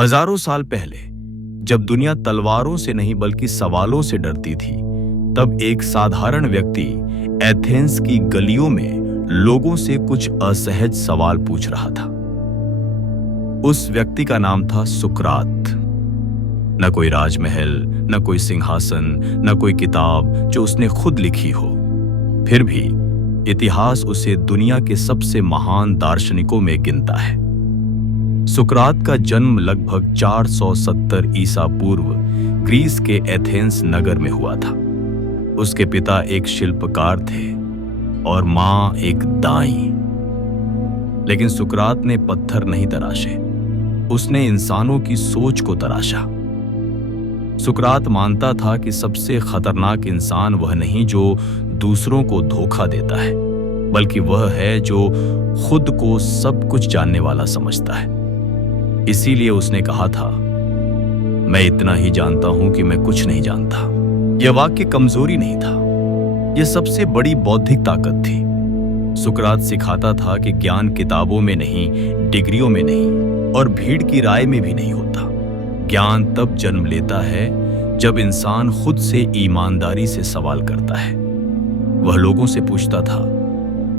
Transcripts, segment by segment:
हजारों साल पहले जब दुनिया तलवारों से नहीं बल्कि सवालों से डरती थी, तब एक साधारण व्यक्ति एथेंस की गलियों में लोगों से कुछ असहज सवाल पूछ रहा था। उस व्यक्ति का नाम था सुकरात। न कोई राजमहल, न कोई सिंहासन, न कोई किताब जो उसने खुद लिखी हो। फिर भी इतिहास उसे दुनिया के सबसे महान दार्शनिकों में गिनता है। सुकरात का जन्म लगभग 470 ईसा पूर्व ग्रीस के एथेंस नगर में हुआ था। उसके पिता एक शिल्पकार थे और मां एक दाई। लेकिन सुकरात ने पत्थर नहीं तराशे, उसने इंसानों की सोच को तराशा। सुकरात मानता था कि सबसे खतरनाक इंसान वह नहीं जो दूसरों को धोखा देता है, बल्कि वह है जो खुद को सब कुछ जानने वाला समझता है। इसीलिए उसने कहा था, मैं इतना ही जानता हूं कि मैं कुछ नहीं जानता। यह वाक्य कमजोरी नहीं था, यह सबसे बड़ी बौद्धिक ताकत थी। सुकरात सिखाता था कि ज्ञान किताबों में नहीं, डिग्रियों में नहीं और भीड़ की राय में भी नहीं होता। ज्ञान तब जन्म लेता है जब इंसान खुद से ईमानदारी से सवाल करता है। वह लोगों से पूछता था,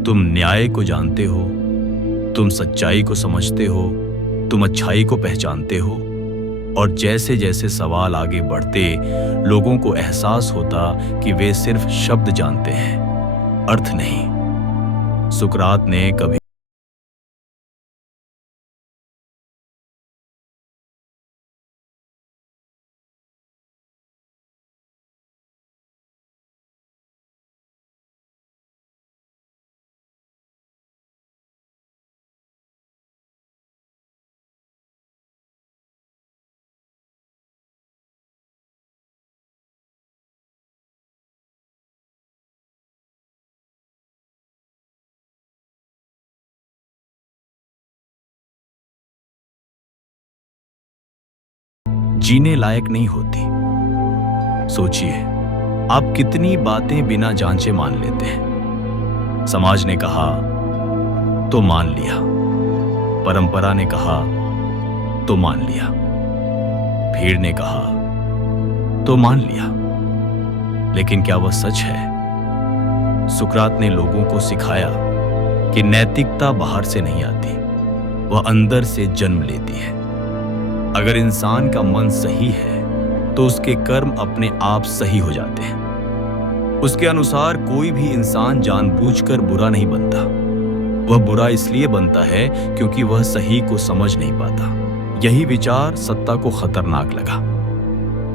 तुम न्याय को जानते हो? तुम सच्चाई को समझते हो? तुम अच्छाई को पहचानते हो? और जैसे जैसे सवाल आगे बढ़ते, लोगों को एहसास होता कि वे सिर्फ शब्द जानते हैं, अर्थ नहीं। सुकरात ने कभी जीने लायक नहीं होती। सोचिए, आप कितनी बातें बिना जांचे मान लेते हैं। समाज ने कहा तो मान लिया, परंपरा ने कहा तो मान लिया, भीड़ ने कहा तो मान लिया। लेकिन क्या वह सच है? सुकरात ने लोगों को सिखाया कि नैतिकता बाहर से नहीं आती, वह अंदर से जन्म लेती है। अगर इंसान का मन सही है तो उसके कर्म अपने आप सही हो जाते हैं। उसके अनुसार कोई भी इंसान जानबूझकर बुरा नहीं बनता। वह बुरा इसलिए बनता है क्योंकि वह सही को समझ नहीं पाता। यही विचार सत्ता को खतरनाक लगा,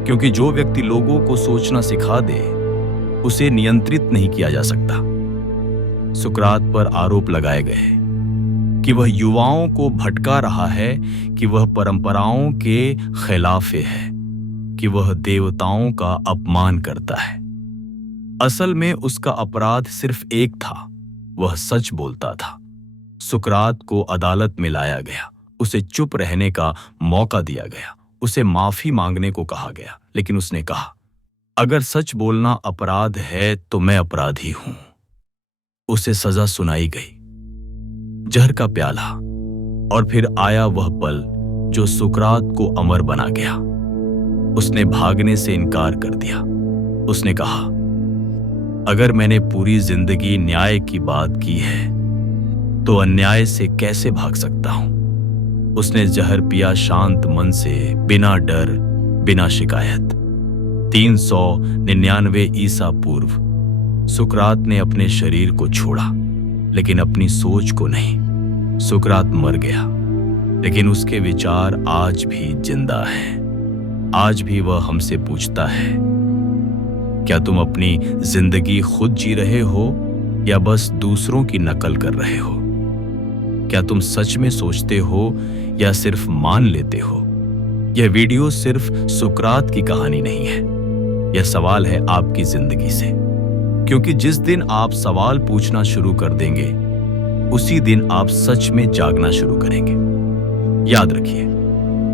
क्योंकि जो व्यक्ति लोगों को सोचना सिखा दे, उसे नियंत्रित नहीं किया जा सकता। सुकरात पर आरोप लगाए गए कि वह युवाओं को भटका रहा है, कि वह परंपराओं के खिलाफ है, कि वह देवताओं का अपमान करता है। असल में उसका अपराध सिर्फ एक था, वह सच बोलता था। सुकरात को अदालत में लाया गया, उसे चुप रहने का मौका दिया गया, उसे माफी मांगने को कहा गया। लेकिन उसने कहा, अगर सच बोलना अपराध है तो मैं अपराधी हूं। उसे सजा सुनाई गई, जहर का प्याला। और फिर आया वह पल जो सुकरात को अमर बना गया। उसने भागने से इनकार कर दिया। उसने कहा, अगर मैंने पूरी जिंदगी न्याय की बात की है तो अन्याय से कैसे भाग सकता हूं। उसने जहर पिया शांत मन से, बिना डर, बिना शिकायत। 399 ईसा पूर्व सुकरात ने अपने शरीर को छोड़ा, लेकिन अपनी सोच को नहीं। सुकरात मर गया, लेकिन उसके विचार आज भी जिंदा हैं। आज भी वह हमसे पूछता है, क्या तुम अपनी जिंदगी खुद जी रहे हो या बस दूसरों की नकल कर रहे हो? क्या तुम सच में सोचते हो या सिर्फ मान लेते हो? यह वीडियो सिर्फ सुकरात की कहानी नहीं है, यह सवाल है आपकी जिंदगी से। क्योंकि जिस दिन आप सवाल पूछना शुरू कर देंगे, उसी दिन आप सच में जागना शुरू करेंगे। याद रखिए,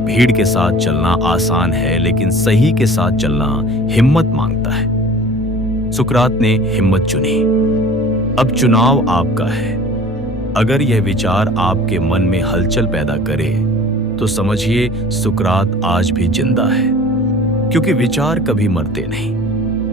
भीड़ के साथ चलना आसान है, लेकिन सही के साथ चलना हिम्मत मांगता है। सुकरात ने हिम्मत चुनी। अब चुनाव आपका है। अगर यह विचार आपके मन में हलचल पैदा करे तो समझिए सुकरात आज भी जिंदा है, क्योंकि विचार कभी मरते नहीं।